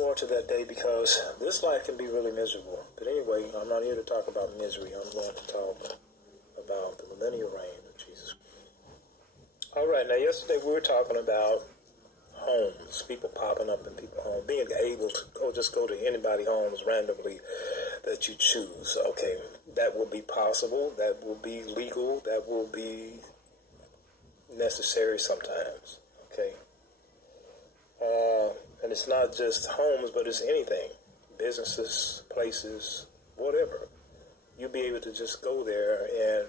forward to that day because this life can be really miserable. But anyway, I'm not here to talk about misery. I'm going to talk about the millennial reign of Jesus. All right, now yesterday we were talking about homes, people popping up in people's homes, being able to just go to anybody's homes randomly that you choose. Okay, that will be possible, that will be legal, that will be necessary sometimes. Okay. And it's not just homes, but it's anything. Businesses, places, whatever. You'll be able to just go there, and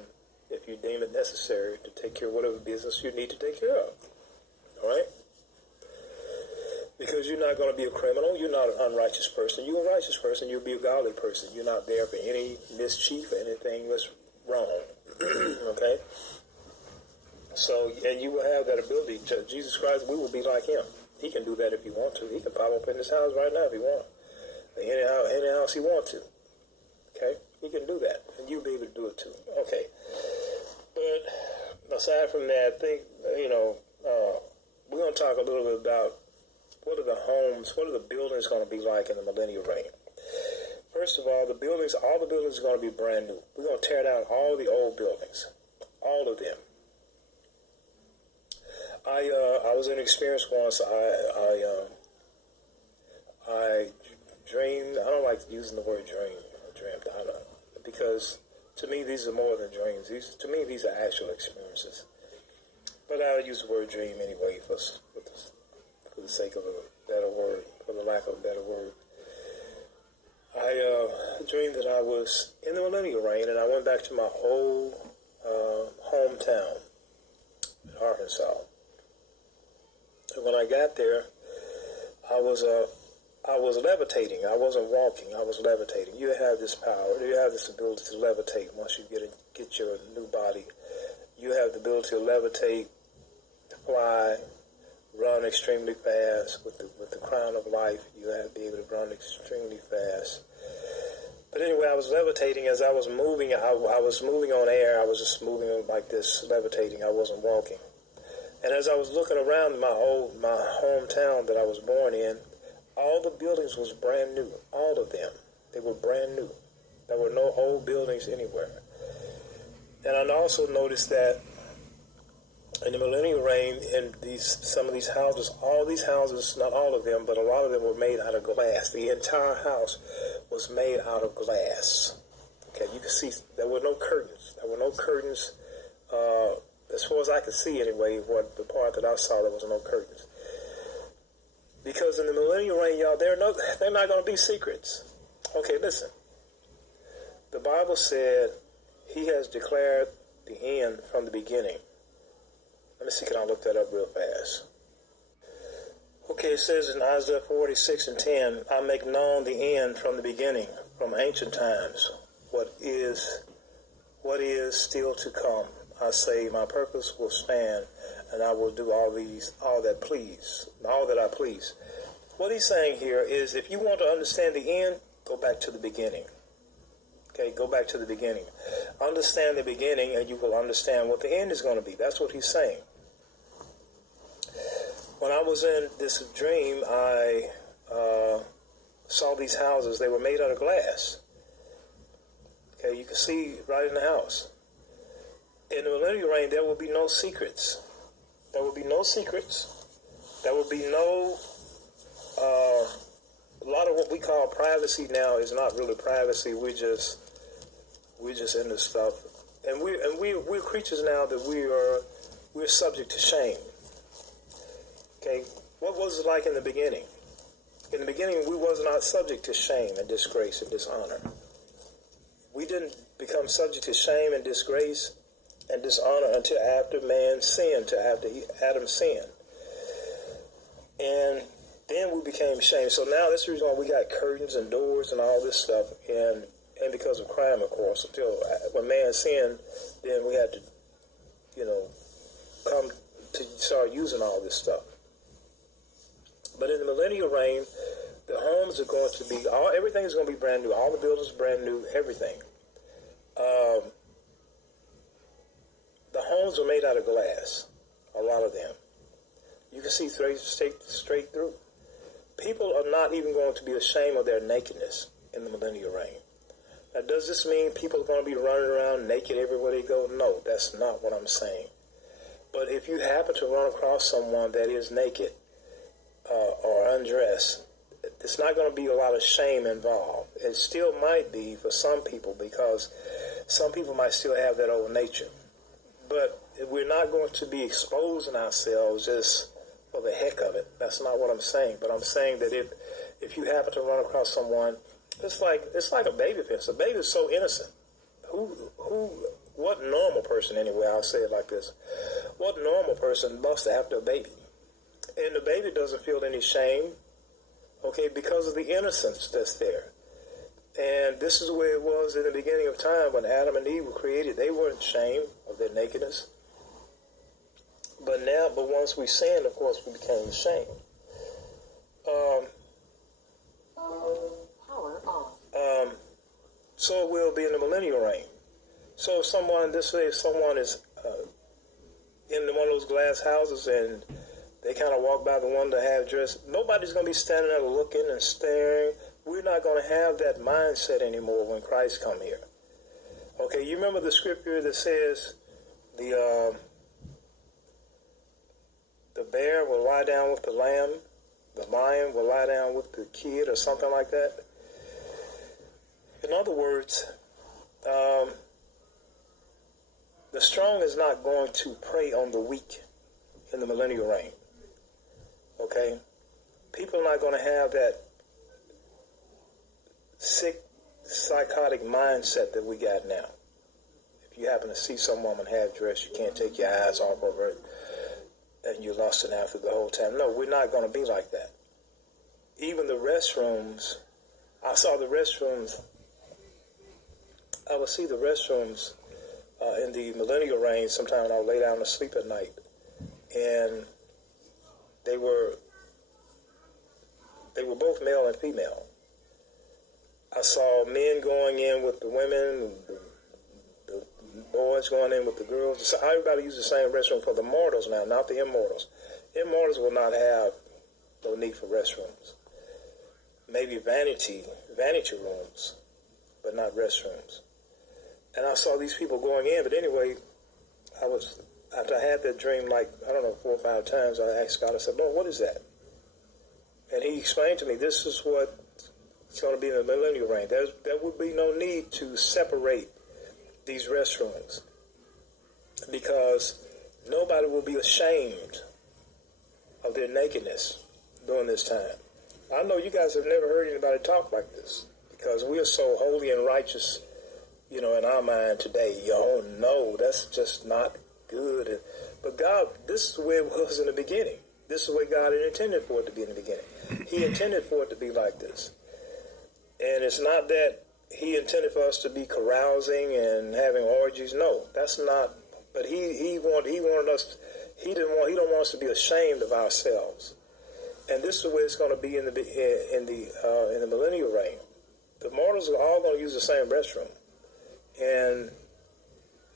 if you deem it necessary to take care of whatever business you need to take care of. All right? Because you're not going to be a criminal. You're not an unrighteous person. You're a righteous person. You'll be a godly person. You're not there for any mischief or anything that's wrong. Okay? So, and you will have that ability. Jesus Christ, we will be like him. He can do that if he wants to. He can pop up in his house right now if he wants. Any house he wants to. Okay? He can do that. And you'll be able to do it too. Okay. But aside from that, I think, we're going to talk a little bit about what are the homes, what are the buildings going to be like in the millennial reign. First of all, all the buildings are going to be brand new. We're going to tear down all the old buildings. All of them. I was in an experience once. I dreamed. I don't like using the word dream. Dreamt. I don't know, because to me these are more than dreams. To me these are actual experiences. But I would use the word dream anyway for the sake of a better word, for the lack of a better word. I dreamed that I was in the millennial reign, and I went back to my old hometown in Arkansas. And when I got there, I was levitating. I wasn't walking. I was levitating. You have this power. You have this ability to levitate once you get your new body. You have the ability to levitate, to fly, run extremely fast with the crown of life. You have to be able to run extremely fast. But anyway, I was levitating. As I was moving, I was moving on air. I was just moving like this, levitating. I wasn't walking. And as I was looking around my hometown that I was born in, all the buildings was brand new. All of them. They were brand new. There were no old buildings anywhere. And I also noticed that in the millennial reign, in some of these houses, all these houses, not all of them, but a lot of them were made out of glass. The entire house was made out of glass. Okay, you can see there were no curtains. There were no curtains. As far as I could see anyway, the part that I saw, there was no curtains. Because in the millennial reign, y'all, they're not going to be secrets. Okay, listen. The Bible said he has declared the end from the beginning. Let me see, can I look that up real fast? Okay, it says in Isaiah 46:10, I make known the end from the beginning, from ancient times, what is still to come. I say, my purpose will stand, and I will do all that I please. What he's saying here is, if you want to understand the end, go back to the beginning. Okay, go back to the beginning. Understand the beginning, and you will understand what the end is going to be. That's what he's saying. When I was in this dream, I saw these houses. They were made out of glass. Okay, you can see right in the house. In the millennial reign, there will be no secrets. There will be no secrets. There will be no, a lot of what we call privacy now is not really privacy. We're just in this stuff. And we're creatures now that we're subject to shame. Okay, what was it like in the beginning? In the beginning, we was not subject to shame and disgrace and dishonor. We didn't become subject to shame and disgrace and dishonor until after man sinned, after Adam sinned. And then we became shamed. So now that's the reason why we got curtains and doors and all this stuff. And because of crime, of course, until when man sinned, then we had to, come to start using all this stuff. But in the millennial reign, the homes are going to be, everything is going to be brand new. All the buildings are brand new, everything. The homes are made out of glass, a lot of them. You can see straight through. People are not even going to be ashamed of their nakedness in the millennial reign. Now, does this mean people are going to be running around naked everywhere they go? No, that's not what I'm saying. But if you happen to run across someone that is naked or undressed, it's not going to be a lot of shame involved. It still might be for some people, because some people might still have that old nature. But we're not going to be exposing ourselves just for the heck of it. That's not what I'm saying. But I'm saying that if you happen to run across someone, it's like a baby face. A baby is so innocent. What normal person, anyway, I'll say it like this. What normal person busts after a baby? And the baby doesn't feel any shame, okay, because of the innocence that's there. And this is the way it was in the beginning of time when Adam and Eve were created. They weren't ashamed of their nakedness. But once we sinned, of course, we became ashamed. Power off. So it will be in the millennial reign. So if someone is in one of those glass houses and they kind of walk by the one that have dress, nobody's going to be standing there looking and staring. We're not going to have that mindset anymore when Christ come here. Okay, you remember the scripture that says the bear will lie down with the lamb, the lion will lie down with the kid, or something like that? In other words, the strong is not going to prey on the weak in the millennial reign. Okay? People are not going to have that sick, psychotic mindset that we got now. If you happen to see some woman half dressed, you can't take your eyes off of her and you're lusting after the whole time. No, we're not going to be like that. Even the restrooms, I would see the restrooms in the millennial reign sometime when I would lay down to sleep at night. And they were both male and female. I saw men going in with the women, the boys going in with the girls. So everybody uses the same restroom for the mortals now, not the immortals. Immortals will not have no need for restrooms. Maybe vanity rooms, but not restrooms. And I saw these people going in, but anyway, after I had that dream, 4 or 5 times, I asked God, I said, Lord, what is that? And he explained to me, this is what it's going to be in the millennial reign. There would be no need to separate these restrooms, because nobody will be ashamed of their nakedness during this time. I know you guys have never heard anybody talk like this, because we are so holy and righteous, in our mind today. Oh no, that's just not good. But God, this is the way it was in the beginning. This is the way God had intended for it to be in the beginning. He intended for it to be like this. And it's not that he intended for us to be carousing and having orgies. No, that's not. But he wanted us. He don't want us to be ashamed of ourselves. And this is the way it's going to be in the millennial reign. The mortals are all going to use the same restroom, and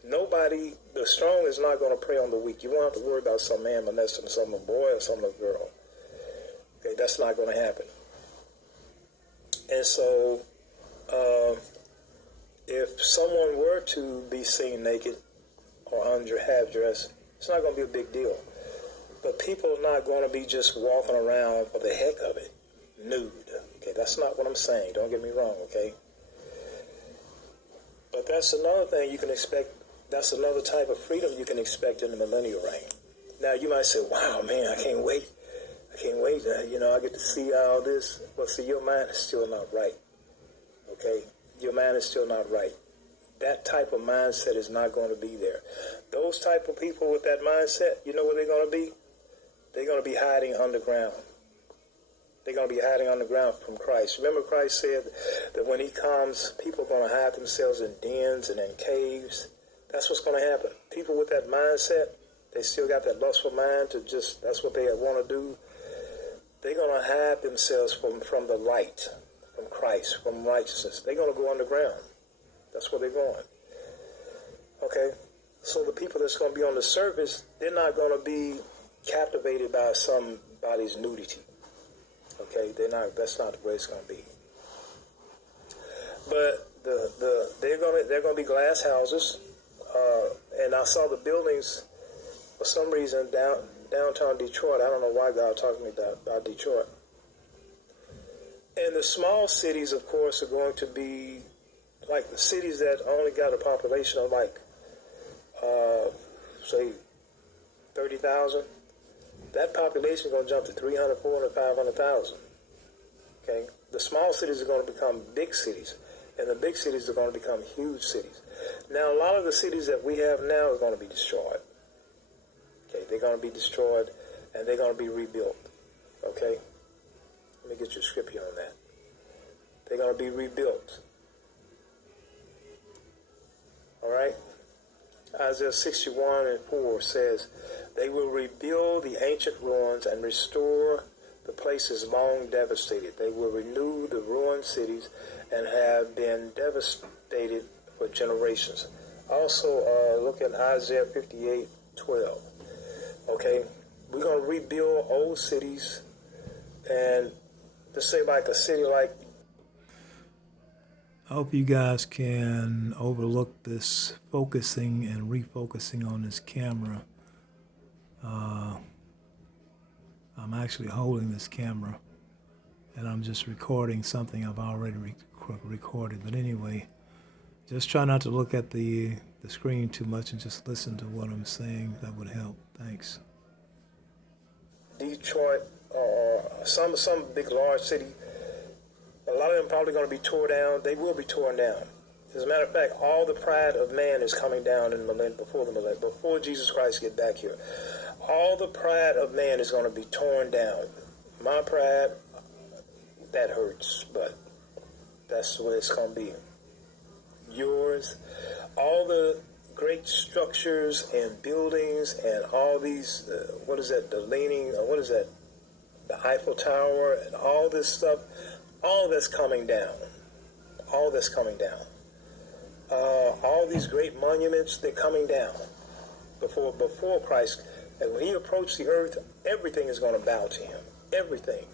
the strong is not going to prey on the weak. You won't have to worry about some man molesting some boy or some little girl. Okay, that's not going to happen. And so, if someone were to be seen naked or half dressed, it's not going to be a big deal. But people are not going to be just walking around for the heck of it, nude. Okay, that's not what I'm saying. Don't get me wrong, okay? But that's another thing you can expect. That's another type of freedom you can expect in the millennial reign. Now, you might say, wow, man, I can't wait. I get to see all this. But see, your mind is still not right, okay? Your mind is still not right. That type of mindset is not going to be there. Those type of people with that mindset, you know where they're going to be? They're going to be hiding underground. They're going to be hiding underground from Christ. Remember, Christ said that when he comes, people are going to hide themselves in dens and in caves. That's what's going to happen. People with that mindset, they still got that lustful mind that's what they want to do. They're going to hide themselves from the light, from Christ, from righteousness. They're going to go underground. That's where they're going. Okay? So the people that's going to be on the surface, they're not going to be captivated by somebody's nudity. Okay, that's not the way it's going to be. But they're gonna be glass houses, and I saw the buildings for some reason downtown Detroit. I don't know why God talked to me about Detroit. And the small cities, of course, are going to be like the cities that only got a population of like, say, 30,000. That population is going to jump to 300, 400, 500,000. Okay, the small cities are going to become big cities, and the big cities are going to become huge cities. Now, a lot of the cities that we have now are going to be destroyed. Okay, they're going to be destroyed, and they're going to be rebuilt. Okay, let me get your scripture on that. They're going to be rebuilt. All right. Isaiah 61:4 says, "They will rebuild the ancient ruins and restore the places long devastated. They will renew the ruined cities and have been devastated for generations." Also, look at Isaiah 58:12. Okay, we're going to rebuild old cities, and to say like a city like... I hope you guys can overlook this focusing and refocusing on this camera. I'm actually holding this camera, and I'm just recording something I've already recorded. But anyway, just try not to look at the screen too much and just listen to what I'm saying. That would help. Thanks. Detroit, some big large city, a lot of them probably going to be torn down. They will be torn down. As a matter of fact, all the pride of man is coming down in before Jesus Christ get back here. All the pride of man is going to be torn down. My pride, that hurts, but that's the way it's going to be. Yours, all the great structures and buildings and all these, the Eiffel Tower and all this stuff, all that's coming down. All that's coming down. All these great monuments, they're coming down before Christ. And when he approached the earth, everything is going to bow to him. Everything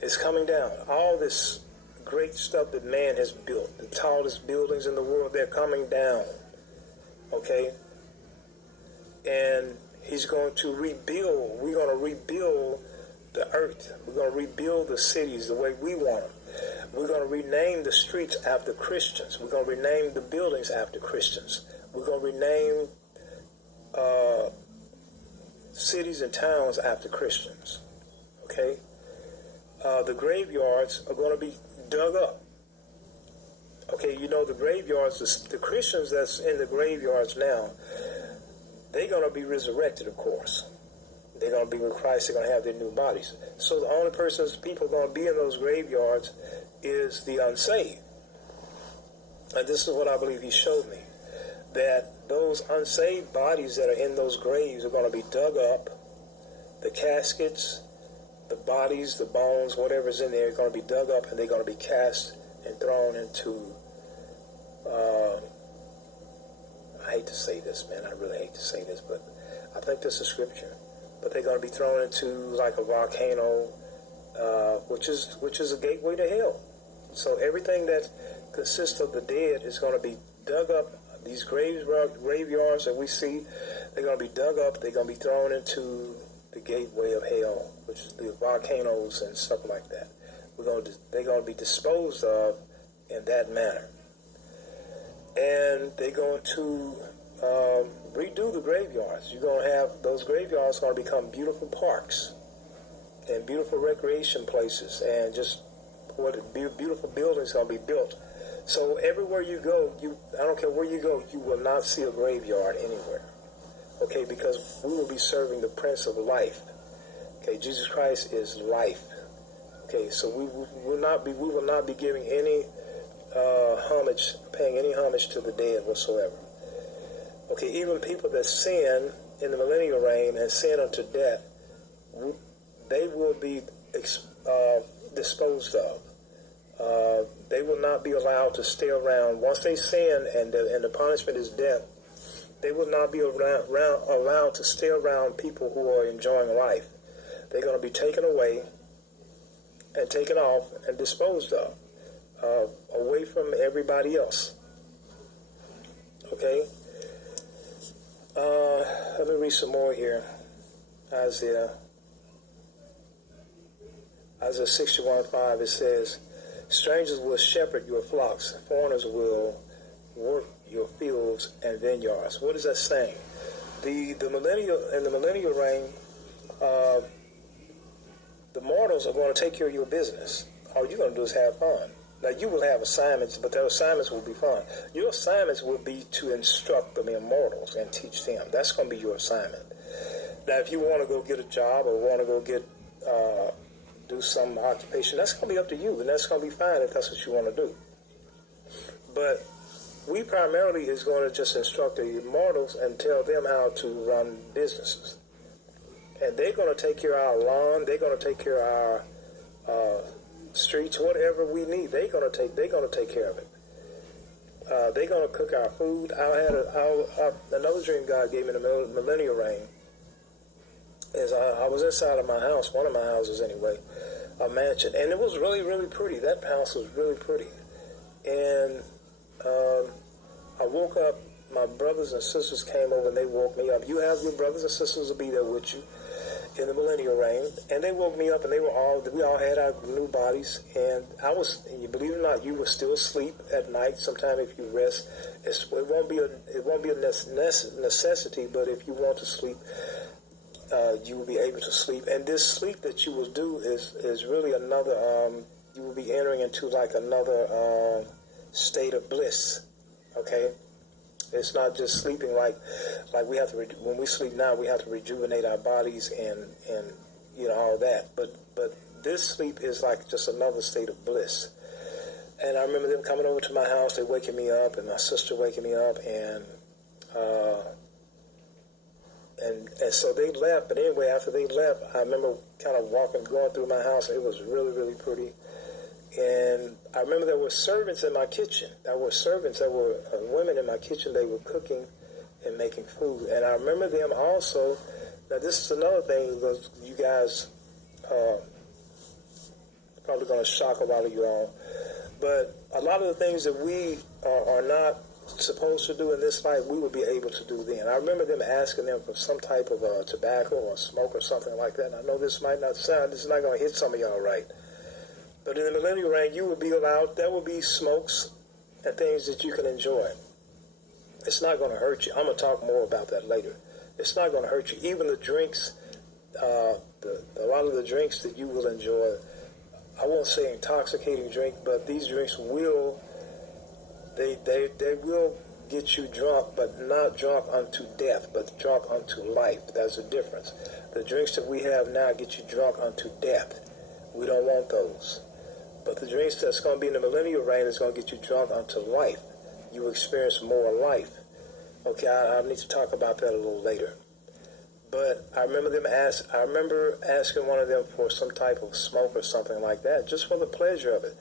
is coming down. All this great stuff that man has built, the tallest buildings in the world, they're coming down. Okay? And he's going to rebuild. We're going to rebuild the earth. We're going to rebuild the cities the way we want them. We're going to rename the streets after Christians. We're going to rename the buildings after Christians. We're going to rename cities and towns after Christians. Okay? The graveyards are going to be dug up. Okay, you know the graveyards, the Christians that's in the graveyards now, they're going to be resurrected, of course. They're going to be with Christ. They're going to have their new bodies. So the only people going to be in those graveyards is the unsaved. And this is what I believe he showed me, that those unsaved bodies that are in those graves are going to be dug up. The caskets, the bodies, the bones, whatever's in there are going to be dug up, and they're going to be cast and thrown into, I hate to say this, man. I really hate to say this, but I think this is scripture. But they're going to be thrown into like a volcano, which is a gateway to hell. So everything that consists of the dead is going to be dug up. These graveyards that we see, they're going to be dug up. They're going to be thrown into the gateway of hell, which is the volcanoes and stuff like that. They're going to be disposed of in that manner. And they're going to redo the graveyards. You're going to have those graveyards going to become beautiful parks and beautiful recreation places, and just beautiful buildings going to be built. So everywhere you go, I don't care where you go, you will not see a graveyard anywhere. Okay, because we will be serving the Prince of Life. Okay, Jesus Christ is life. Okay, so we will not be giving any paying any homage to the dead whatsoever. Okay, even people that sin in the millennial reign and sin unto death, they will be disposed of. They will not be allowed to stay around. Once they sin and the punishment is death, they will not be allowed to stay around people who are enjoying life. They're going to be taken away, and taken off and disposed of, away from everybody else. Okay? Let me read some more here. Isaiah 61:5, it says, strangers will shepherd your flocks, foreigners will work your fields and vineyards. What is that saying? The millennial reign, the mortals are going to take care of your business. All you're going to do is have fun. Now, you will have assignments, but their assignments will be fun. Your assignments will be to instruct the immortals and teach them. That's going to be your assignment. Now, if you want to go get a job or want to go get do some occupation, that's going to be up to you, and that's going to be fine if that's what you want to do. But we primarily is going to just instruct the immortals and tell them how to run businesses. And they're going to take care of our lawn. They're going to take care of our streets, whatever we need. They're going to take care of it. They're going to cook our food. Another dream God gave me in the millennial reign is I was inside of my house, one of my houses anyway, a mansion, and it was really, really pretty. That house was really pretty. And I woke up, my brothers and sisters came over and they woke me up. You have your brothers and sisters will be there with you in the millennial reign, and they woke me up, and we all had our new bodies, and you believe it or not, you were still asleep at night. Sometime if you rest, it won't be a necessity, but if you want to sleep, you will be able to sleep. And this sleep that you will do is really another, you will be entering into like another state of bliss, okay? It's not just sleeping like we have to, when we sleep now, we have to rejuvenate our bodies and all that. But this sleep is like just another state of bliss. And I remember them coming over to my house, they waking me up, and my sister waking me up, and so they left. But anyway, after they left, I remember kind of going through my house. It was really, really pretty. And I remember there were servants in my kitchen. There were women in my kitchen. They were cooking and making food. And I remember them also. Now, this is another thing that you guys probably going to shock a lot of you all. But a lot of the things that we are not supposed to do in this life, we will be able to do then. I remember them asking them for some type of tobacco or smoke or something like that. And I know this is not going to hit some of y'all right. But in the millennial reign, you will be allowed, there will be smokes and things that you can enjoy. It's not going to hurt you. I'm going to talk more about that later. It's not going to hurt you. Even the drinks, a lot of the drinks that you will enjoy, I won't say intoxicating drink, but these drinks will, they will get you drunk, but not drunk unto death, but drunk unto life. That's the difference. The drinks that we have now get you drunk unto death. We don't want those. But the drinks that's going to be in the millennial reign is going to get you drunk unto life. You will experience more life. Okay, I need to talk about that a little later. But I remember asking one of them for some type of smoke or something like that, just for the pleasure of it.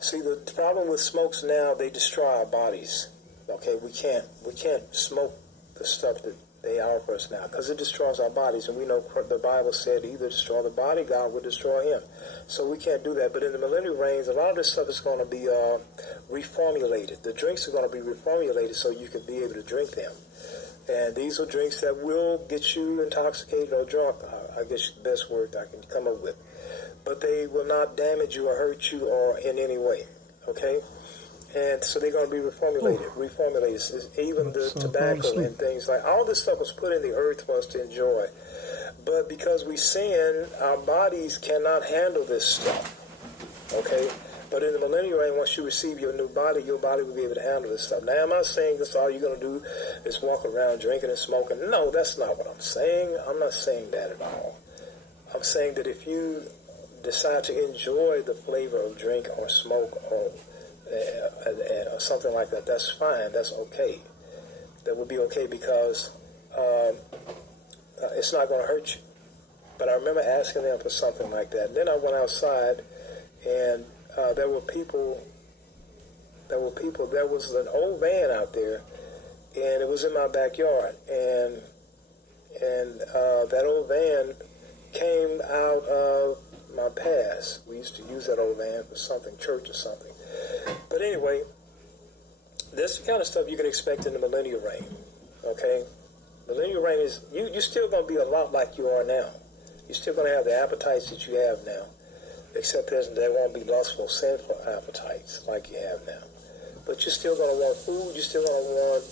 See, the problem with smokes now, they destroy our bodies. Okay, we can't smoke the stuff that they offer us now, because it destroys our bodies, and we know the Bible said either destroy the body, God will destroy him. So we can't do that. But in the millennial reigns, a lot of this stuff is going to be reformulated. The drinks are going to be reformulated so you can be able to drink them. And these are drinks that will get you intoxicated or drunk, I guess the best word I can come up with. But they will not damage you or hurt you or in any way, okay? And so they're going to be reformulated. Even the tobacco and things like, all this stuff was put in the earth for us to enjoy. But because we sin, our bodies cannot handle this stuff, okay? But in the millennial reign, once you receive your new body, your body will be able to handle this stuff. Now, am I saying this all you're going to do is walk around drinking and smoking? No, that's not what I'm saying. I'm not saying that at all. I'm saying that if you decide to enjoy the flavor of drink or smoke or something like that, that's fine. That's okay. That would be okay because it's not going to hurt you. But I remember asking them for something like that. And then I went outside, and there were people. There was an old van out there, and it was in my backyard. And that old van came out of my past. We used to use that old land for something, church or something. But anyway, this is the kind of stuff you can expect in the millennial reign. Okay? Millennial reign is, you're still going to be a lot like you are now. You're still going to have the appetites that you have now. Except there won't be lustful, sinful appetites like you have now. But you're still going to want food. You're still going to want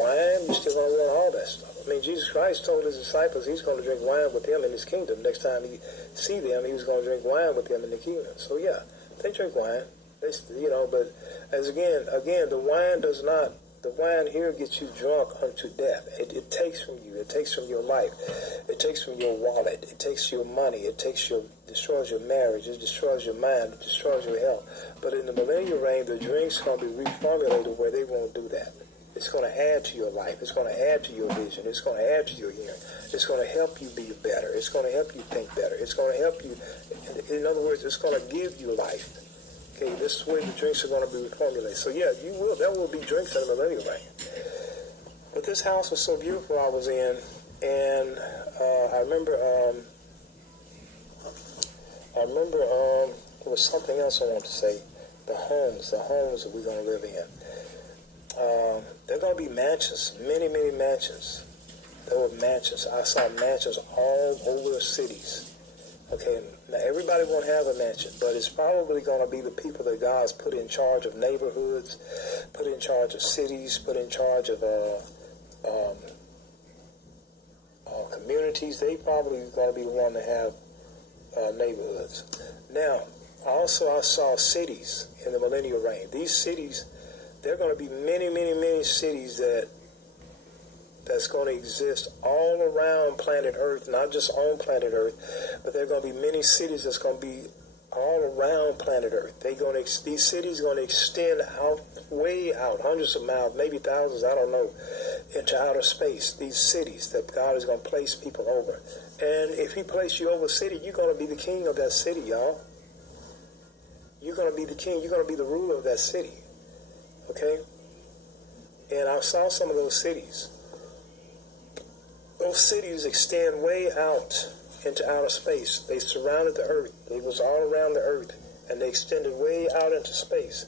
wine. You're still going to want all that stuff. I mean, Jesus Christ told his disciples he's going to drink wine with them in his kingdom. Next time he see them, he was going to drink wine with them in the kingdom. So yeah, they drink wine. They, but as again, the wine here gets you drunk unto death. It takes from you. It takes from your life. It takes from your wallet. It takes your money. It destroys your marriage. It destroys your mind. It destroys your health. But in the millennial reign, the drink's going to be reformulated where they won't do that. It's going to add to your life. It's going to add to your vision. It's going to add to your hearing. It's going to help you be better. It's going to help you think better. It's going to help you. In other words, it's going to give you life. Okay, this is where the drinks are going to be reformulated. So yeah, there will be drinks in the millennial reign. But this house was so beautiful I was in, and I remember there was something else I wanted to say. The homes that we're going to live in. There are going to be mansions, many, many mansions. There were mansions. I saw mansions all over cities. Okay, now everybody won't have a mansion, but it's probably going to be the people that God's put in charge of neighborhoods, put in charge of cities, put in charge of communities. They probably going to be the one to have neighborhoods. Now, I saw cities in the millennial reign. These cities, there are going to be many, many, many cities that's going to exist all around planet Earth, not just on planet Earth, but there are going to be many cities that's going to be all around planet Earth. These cities are going to extend out, way out, hundreds of miles, maybe thousands, I don't know, into outer space. These cities that God is going to place people over. And if he placed you over a city, you're going to be the king of that city, y'all. You're going to be the king. You're going to be the ruler of that city. Okay? And I saw some of those cities. Those cities extend way out into outer space. They surrounded the earth. They was all around the earth, and they extended way out into space.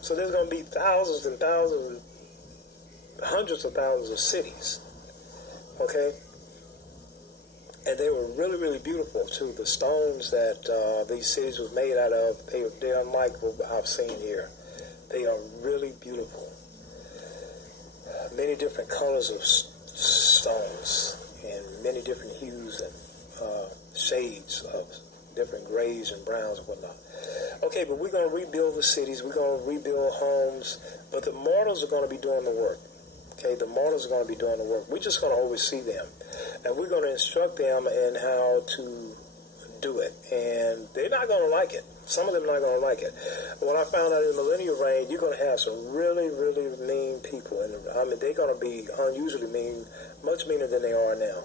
So there's going to be thousands and thousands, and hundreds of thousands of cities. Okay? And they were really, really beautiful, too. The stones that these cities was made out of, they're unlike what I've seen here. They are really beautiful. Many different colors of stones and many different hues and shades of different grays and browns and whatnot. Okay, but we're going to rebuild the cities. We're going to rebuild homes. But the mortals are going to be doing the work. Okay, the mortals are going to be doing the work. We're just going to oversee them. And we're going to instruct them in how to do it. And they're not going to like it. Some of them are not going to like it. When I found out in the millennial reign, you're going to have some really, really mean people. They're going to be unusually mean, much meaner than they are now.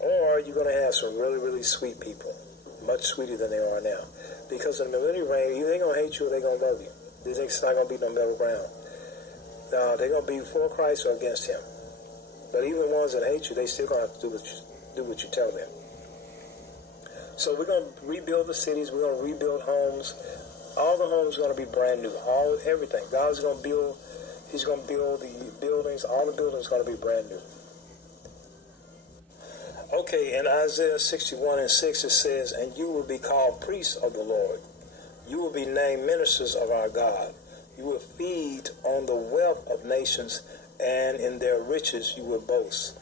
Or you're going to have some really, really sweet people, much sweeter than they are now. Because in the millennial reign, either they're going to hate you or they're going to love you. There's not going to be no middle ground. They're going to be for Christ or against him. But even the ones that hate you, they still going to have to do what you tell them. So we're going to rebuild the cities. We're going to rebuild homes. All the homes are going to be brand new. Everything. God's going to build. He's going to build the buildings. All the buildings are going to be brand new. Okay, in Isaiah 61:6 it says, "And you will be called priests of the Lord. You will be named ministers of our God. You will feed on the wealth of nations, and in their riches you will boast."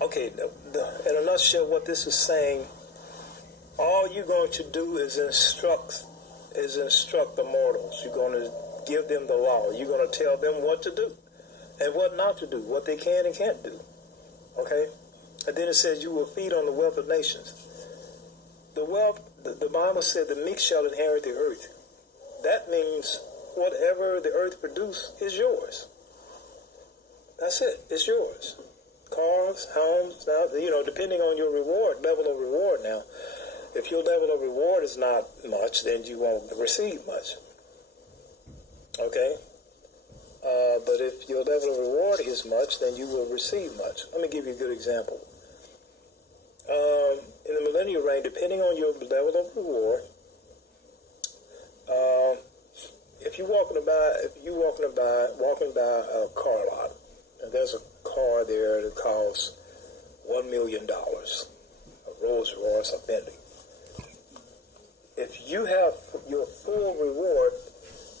Okay, in a nutshell, what this is saying, all you're going to do is instruct the mortals. You're going to give them the law. You're going to tell them what to do and what not to do, what they can and can't do. Okay? And then it says you will feed on the wealth of nations. The wealth, the Bible said, the meek shall inherit the earth. That means whatever the earth produces is yours. That's it. It's yours. Cars, homes, now, depending on your level of reward now. If your level of reward is not much, then you won't receive much. Okay? But if your level of reward is much, then you will receive much. Let me give you a good example. in the millennial reign, depending on your level of reward, if you're walking by a car lot, and there's a car there that costs $1 million, a Rolls Royce, a Bentley. If you have your full reward,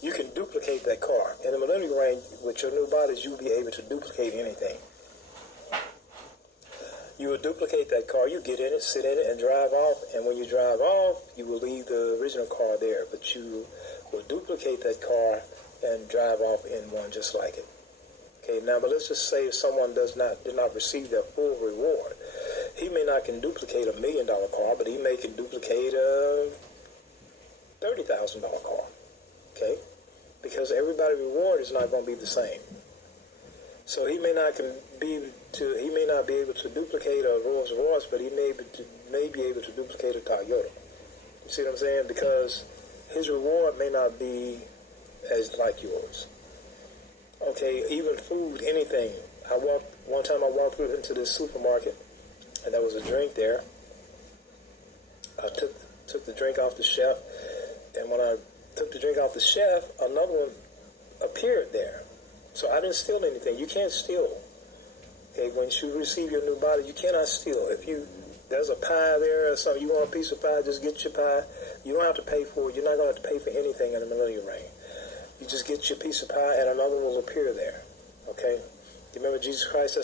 you can duplicate that car. In the millennial reign, with your new bodies, you'll be able to duplicate anything. You will duplicate that car, you get in it, sit in it, and drive off. And when you drive off, you will leave the original car there. But you will duplicate that car and drive off in one just like it. Okay, now, but let's just say if someone did not receive their full reward. He may not can duplicate $1 million car, but he may can duplicate a $30,000 car. Okay? Because everybody's reward is not going to be the same. So he may not be able to duplicate a Rolls Royce, but he may be able to duplicate a Toyota. You see what I'm saying? Because his reward may not be as like yours. Okay, even food, anything. One time I walked into this supermarket, and there was a drink there. I took the drink off the shelf, and when I took the drink off the shelf, another one appeared there. So I didn't steal anything. You can't steal. Okay, when you receive your new body, you cannot steal. If there's a pie there or something, you want a piece of pie, just get your pie. You don't have to pay for it. You're not going to have to pay for anything in the millennial reign. You just get your piece of pie, and another one will appear there. Okay? You remember Jesus Christ?